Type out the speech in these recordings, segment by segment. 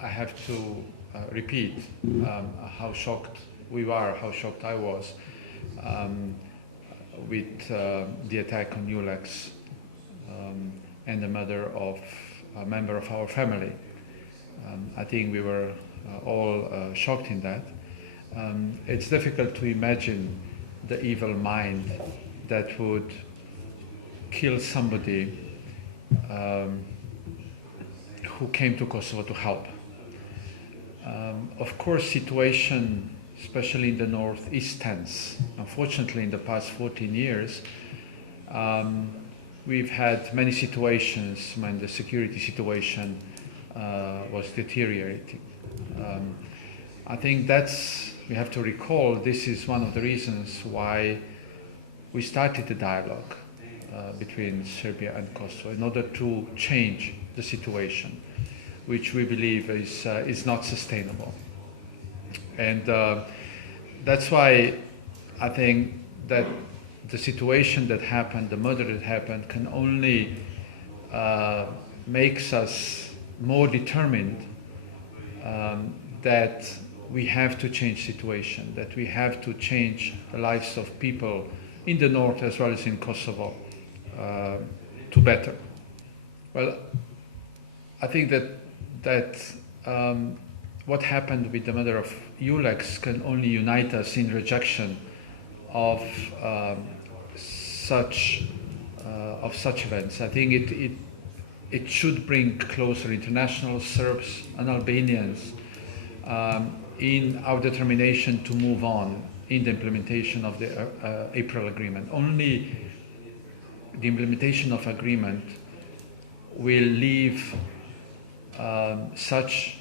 I have to repeat how shocked we were, how shocked I was with the attack on ULEX and the murder of a member of our family. I think we were all shocked in that. It's difficult to imagine the evil mind that would kill somebody who came to Kosovo to help. Of course, situation, especially in the north, is tense. Unfortunately, in the past 14 years, we've had many situations when the security situation was deteriorating. I think we have to recall, this is one of the reasons why we started the dialogue between Serbia and Kosovo, in order to change the situation, which we believe is not sustainable. And that's why I think that the situation that happened, the murder that happened, can only makes us more determined that we have to change situation, that we have to change the lives of people in the north as well as in Kosovo to better. Well, I think that what happened with the murder of ULEX can only unite us in rejection of such events. I think it should bring closer international Serbs and Albanians in our determination to move on in the implementation of the April agreement. Only the implementation of agreement will leave such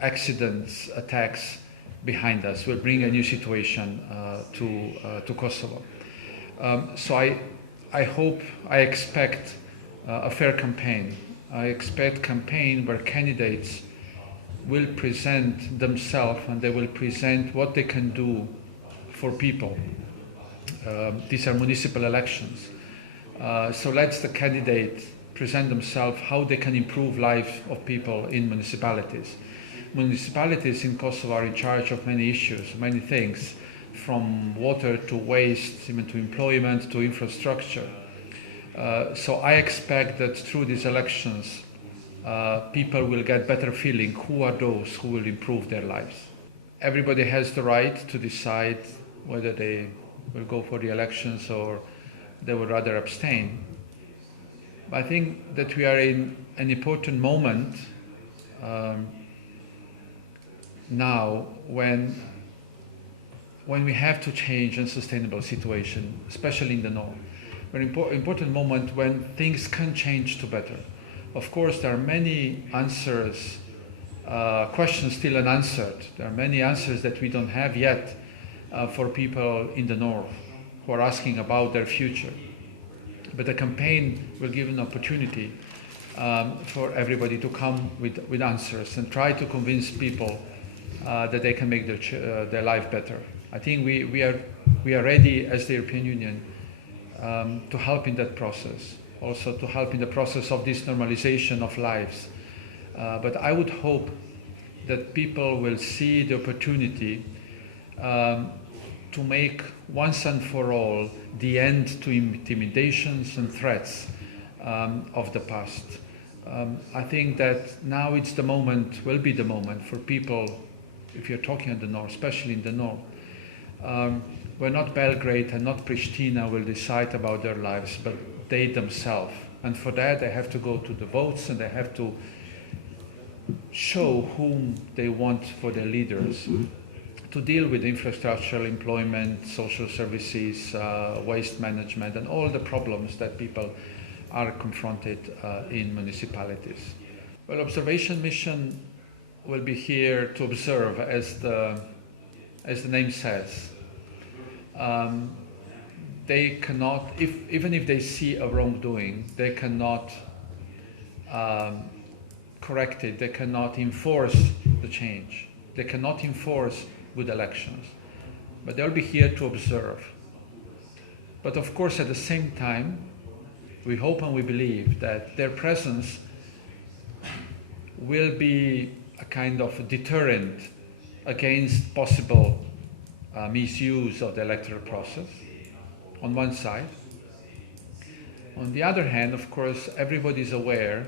accidents, attacks behind us, will bring a new situation to Kosovo. So I hope, I expect a fair campaign. I expect a campaign where candidates will present themselves and they will present what they can do for people. These are municipal elections. So let the candidate present themselves how they can improve life of people in municipalities. Municipalities in Kosovo are in charge of many issues, many things, from water to waste, even to employment, to infrastructure. So I expect that through these elections, people will get better feeling who are those who will improve their lives. Everybody has the right to decide whether they will go for the elections or they would rather abstain. But I think that we are in an important moment now when we have to change a sustainable situation, especially in the north. An important moment when things can change to better. Of course, there are many answers, questions still unanswered. There are many answers that we don't have yet for people in the north who are asking about their future. But the campaign will give an opportunity for everybody to come with answers and try to convince people that they can make their life better. I think we are ready as the European Union to help in that process, also to help in the process of this normalization of lives. But I would hope that people will see the opportunity to make once and for all the end to intimidations and threats of the past. I think that now it's the moment, will be the moment for people, if you're talking in the north, especially in the north, where not Belgrade and not Pristina will decide about their lives, but they themselves. And for that, they have to go to the votes and they have to show whom they want for their leaders to deal with infrastructure, employment, social services, waste management, and all the problems that people are confronted in municipalities. Well, observation mission will be here to observe, as the name says. They cannot, even if they see a wrongdoing, they cannot correct it. They cannot enforce the change. They cannot enforce good elections. But they'll be here to observe. But of course, at the same time, we hope and we believe that their presence will be a kind of deterrent against possible misuse of the electoral process, on one side. On the other hand, of course, everybody is aware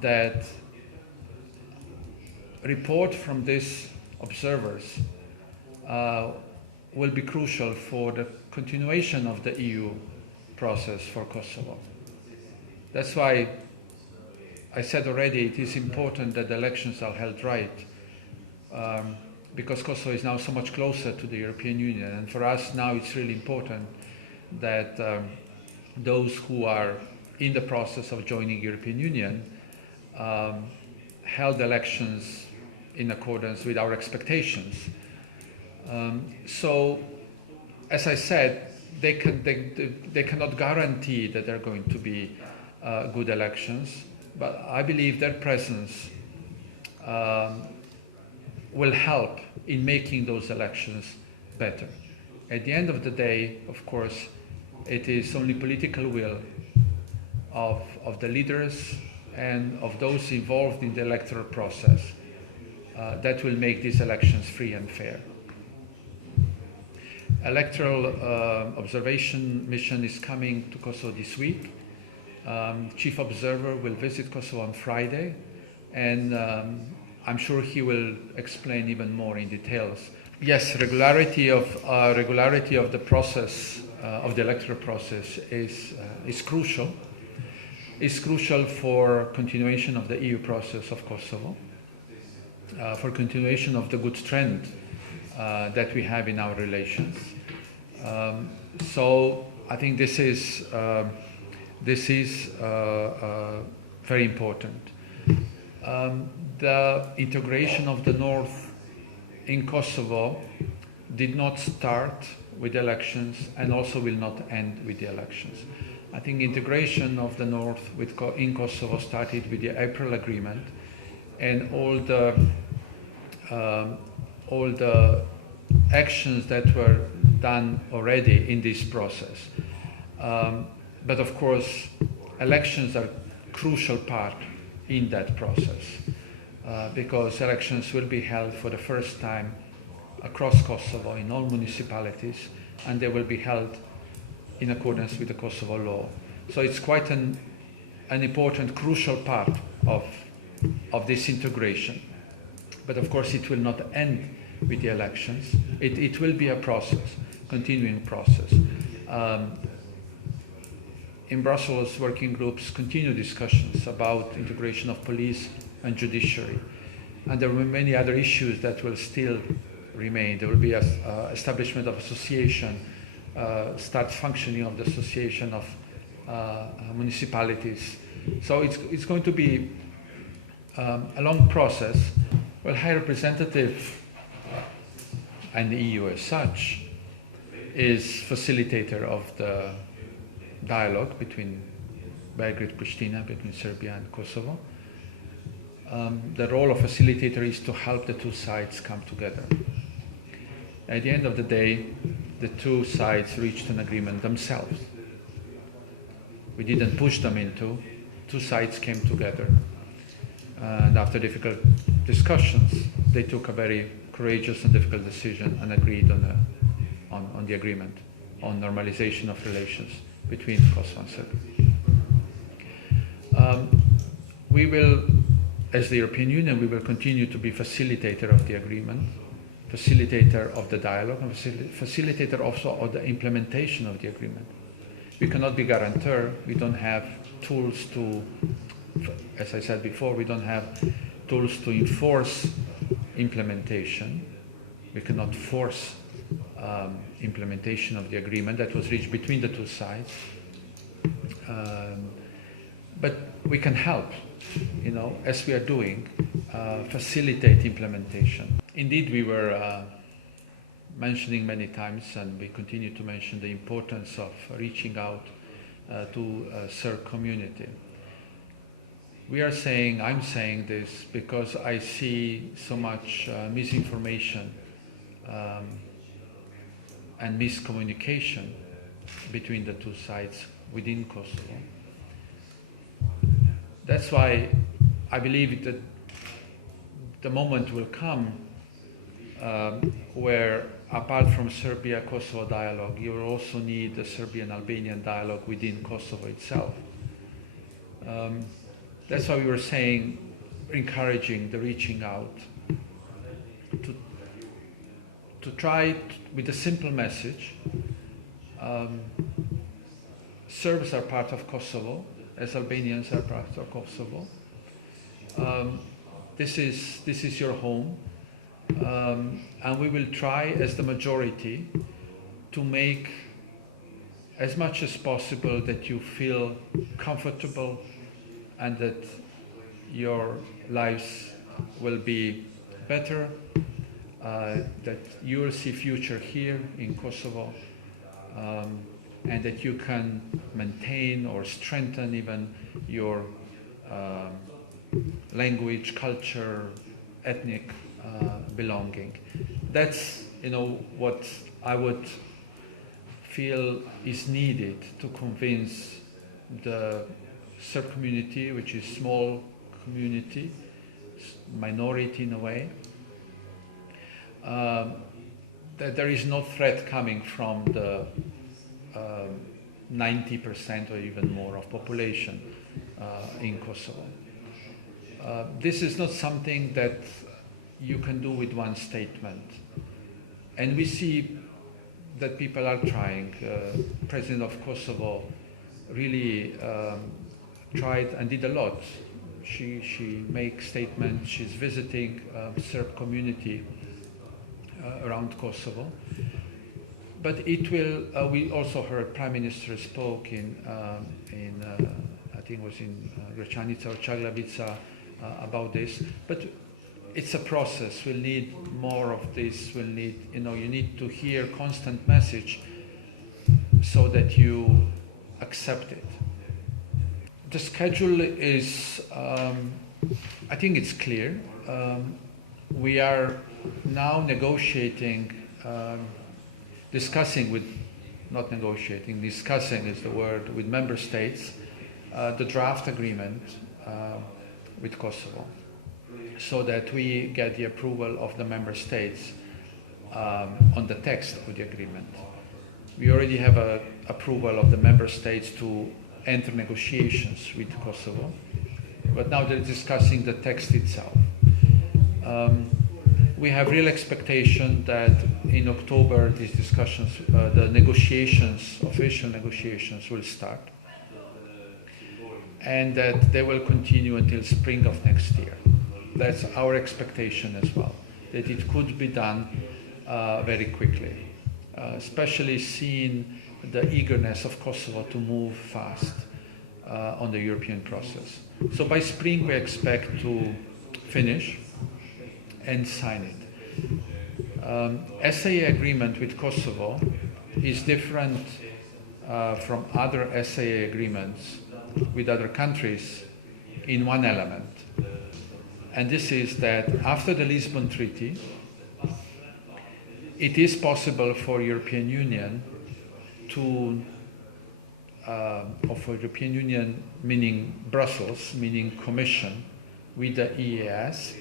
that report from these observers will be crucial for the continuation of the EU process for Kosovo. That's why I said already it is important that the elections are held right, because Kosovo is now so much closer to the European Union, and for us now it's really important that those who are in the process of joining European Union held elections in accordance with our expectations. So, as I said, they cannot guarantee that they're going to be good elections, but I believe their presence will help in making those elections better. At the end of the day, of course, it is only political will of the leaders and of those involved in the electoral process that will make these elections free and fair. Electoral observation mission is coming to Kosovo this week. Chief Observer will visit Kosovo on Friday, and I'm sure he will explain even more in details. Yes, regularity of the process, of the electoral process is crucial. It's crucial for continuation of the EU process of Kosovo, for continuation of the good trend that we have in our relations. So I think this is very important. The integration of the North in Kosovo did not start with elections and also will not end with the elections. I think integration of the North in Kosovo started with the April Agreement, and all the actions that were done already in this process. But of course, elections are a crucial part in that process, because elections will be held for the first time across Kosovo in all municipalities, and they will be held in accordance with the Kosovo law. So it's quite an important, crucial part of this integration. But of course, it will not end with the elections. It will be a process, continuing process. In Brussels, working groups continue discussions about integration of police and judiciary. And there will be many other issues that will still remain. There will be establishment of association, start functioning of the association of municipalities. So it's going to be a long process. Well, High Representative and the EU as such is facilitator of the dialogue between Belgrade, Pristina, between Serbia and Kosovo. The role of facilitator is to help the two sides come together. At the end of the day, the two sides reached an agreement themselves. We didn't push them into. Two sides came together, and after difficult discussions, they took a very courageous and difficult decision and agreed on the agreement on normalization of relations between Kosovo and Serbia. We will, as the European Union, we will continue to be facilitator of the agreement, facilitator of the dialogue, and facilitator also of the implementation of the agreement. We cannot be guarantor. We don't have tools to, as I said before, we don't have tools to enforce implementation. We cannot force implementation of the agreement that was reached between the two sides. But we can help, as we are doing, facilitate implementation. Indeed, we were mentioning many times, and we continue to mention the importance of reaching out to Serb community. I'm saying this because I see so much misinformation and miscommunication between the two sides within Kosovo. That's why I believe that the moment will come where, apart from Serbia-Kosovo dialogue, you will also need the Serbian-Albanian dialogue within Kosovo itself. That's why we were saying, encouraging the reaching out to try with a simple message. Serbs are part of Kosovo, as Albanians are part of Kosovo. This is your home, and we will try, as the majority, to make as much as possible that you feel comfortable and that your lives will be better, that you will see future here in Kosovo, and that you can maintain or strengthen even your language, culture, ethnic belonging. That's, what I would feel is needed to convince the Serb community, which is small community, minority in a way, that there is no threat coming from the 90% or even more of population in Kosovo. This is not something that you can do with one statement. And we see that people are trying. President of Kosovo really tried and did a lot. She makes statements, she's visiting Serb community around Kosovo. But it will, we also heard Prime Minister spoke in I think it was in Gračanica or Čaglavica about this. But it's a process. We'll need more of this. We'll need, you need to hear constant message so that you accept it. The schedule is, I think it's clear. We are now negotiating, discussing is the word, with member states, the draft agreement with Kosovo, so that we get the approval of the member states on the text of the agreement. We already have approval of the member states to enter negotiations with Kosovo, but now they're discussing the text itself. We have real expectation that in October these discussions, the negotiations, official negotiations will start, and that they will continue until spring of next year. That's our expectation as well, that it could be done very quickly, especially seeing the eagerness of Kosovo to move fast on the European process. So by spring we expect to finish and sign it. SAA agreement with Kosovo is different from other SAA agreements with other countries in one element. And this is that after the Lisbon Treaty, it is possible for European Union to, or for European Union meaning Brussels, meaning Commission, with the EEAS,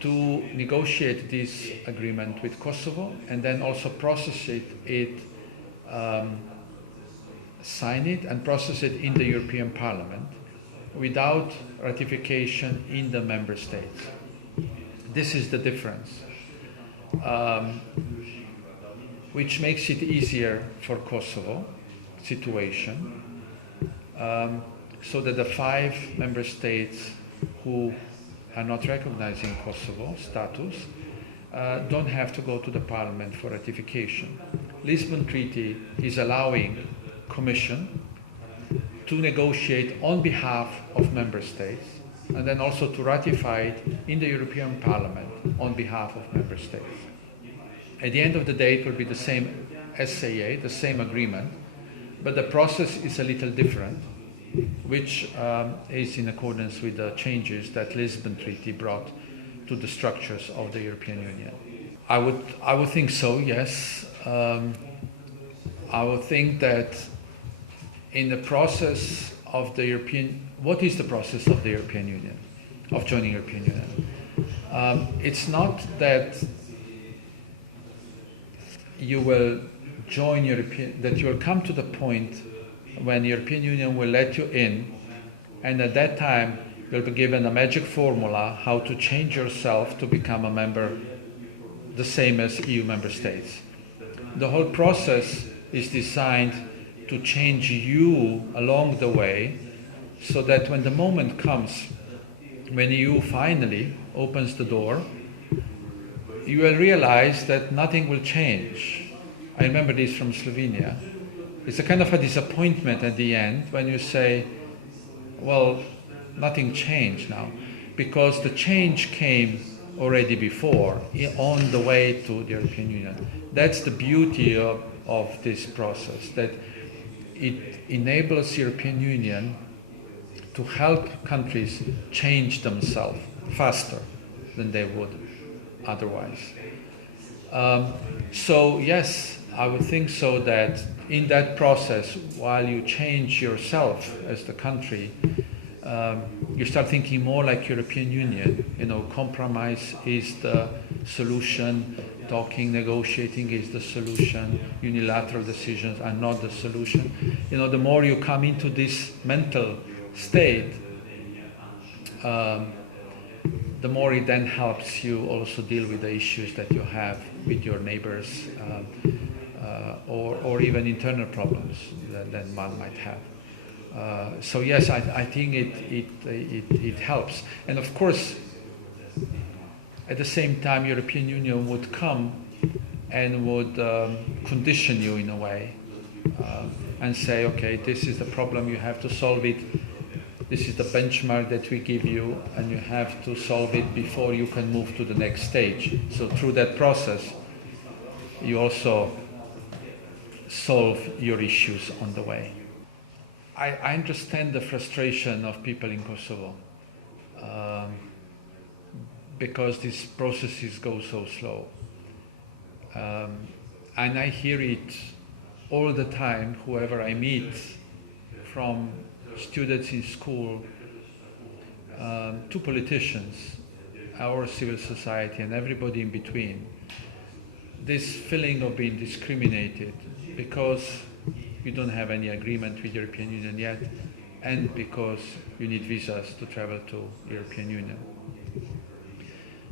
to negotiate this agreement with Kosovo and then also process it, sign it and process it in the European Parliament without ratification in the member states. This is the difference, which makes it easier for Kosovo situation, so that the 5 member states who are not recognizing Kosovo status don't have to go to the Parliament for ratification. Lisbon Treaty is allowing Commission to negotiate on behalf of member states and then also to ratify it in the European Parliament on behalf of member states. At the end of the day, it will be the same SAA, the same agreement, but the process is a little different, which is in accordance with the changes that Lisbon Treaty brought to the structures of the European Union. I would think so, yes. I would think that in the process of the European, what is the process of the European Union, of joining European Union? It's not that you will join European, that you will come to the point when the European Union will let you in, and at that time you'll be given a magic formula how to change yourself to become a member the same as EU member states. The whole process is designed to change you along the way, so that when the moment comes when EU finally opens the door, you will realize that nothing will change. I remember this from Slovenia. It's a kind of a disappointment at the end when you say, well, nothing changed now, because the change came already before, on the way to the European Union. That's the beauty of this process, that it enables the European Union to help countries change themselves faster than they would otherwise. So yes, I would think so, that in that process, while you change yourself as the country, you start thinking more like European Union. You know, compromise is the solution, talking, negotiating is the solution, unilateral decisions are not the solution. You know, the more you come into this mental state, the more it then helps you also deal with the issues that you have with your neighbors, or even internal problems that one might have. So yes, I think it helps. And of course, at the same time, European Union would come and would condition you in a way, and say, okay, this is the problem, you have to solve it. This is the benchmark that we give you, and you have to solve it before you can move to the next stage. So through that process, you also solve your issues on the way. I understand the frustration of people in Kosovo, because these processes go so slow. And I hear it all the time, whoever I meet, from students in school to politicians, our civil society, and everybody in between. This feeling of being discriminated because you don't have any agreement with the European Union yet, and because you need visas to travel to the European Union.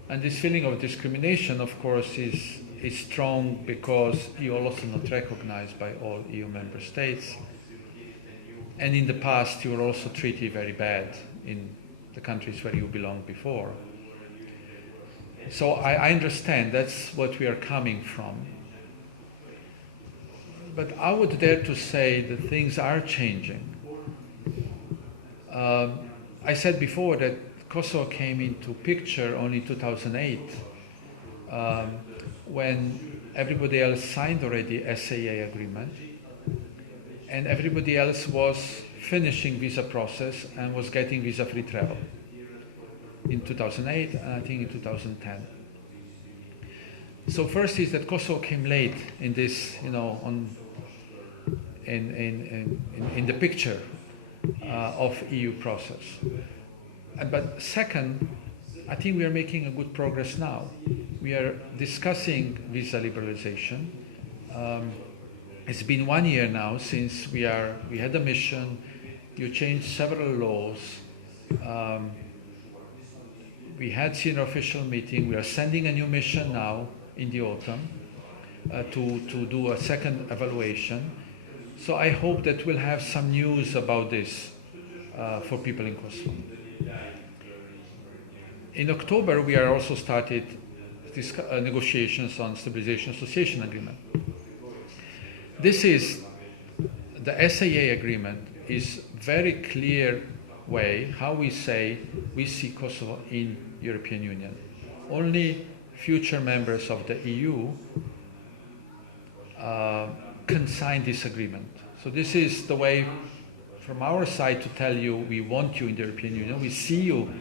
And this feeling of discrimination, of course, is strong because you are also not recognized by all EU member states. And in the past, you were also treated very bad in the countries where you belonged before. So I understand that's what we are coming from. But I would dare to say that things are changing. I said before that Kosovo came into picture only in 2008, when everybody else signed already SAA agreement, and everybody else was finishing visa process and was getting visa-free travel in 2008 and I think in 2010. So first is that Kosovo came late in this, you know, in the picture of EU process. But second, I think we are making a good progress now. We are discussing visa liberalization. It's been 1 year now since we had a mission. You changed several laws. We had senior official meeting. We are sending a new mission now in the autumn to do a second evaluation. So I hope that we'll have some news about this for people in Kosovo. In October, we are also started negotiations on Stabilization Association Agreement. This is, the SAA agreement is very clear way how we say we see Kosovo in European Union. Only future members of the EU can sign this agreement. So this is the way from our side to tell you we want you in the European Union, we see you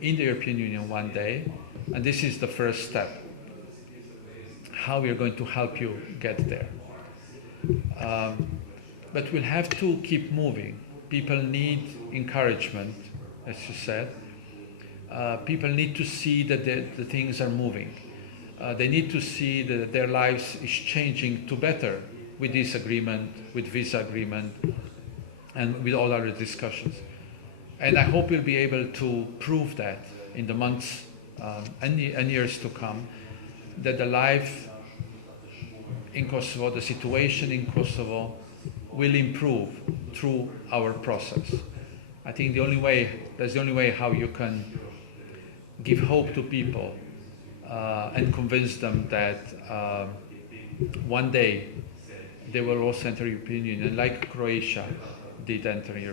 in the European Union one day, and this is the first step, how we are going to help you get there. But we'll have to keep moving. People need encouragement, as you said. people need to see that the things are moving. They need to see that their lives is changing to better with this agreement, with visa agreement, and with all other discussions. And I hope we'll be able to prove that in the months and years to come, that the life in Kosovo, the situation in Kosovo will improve through our process. I think that's the only way how you can give hope to people and convince them that one day they will also enter European Union, like Croatia did enter Europe.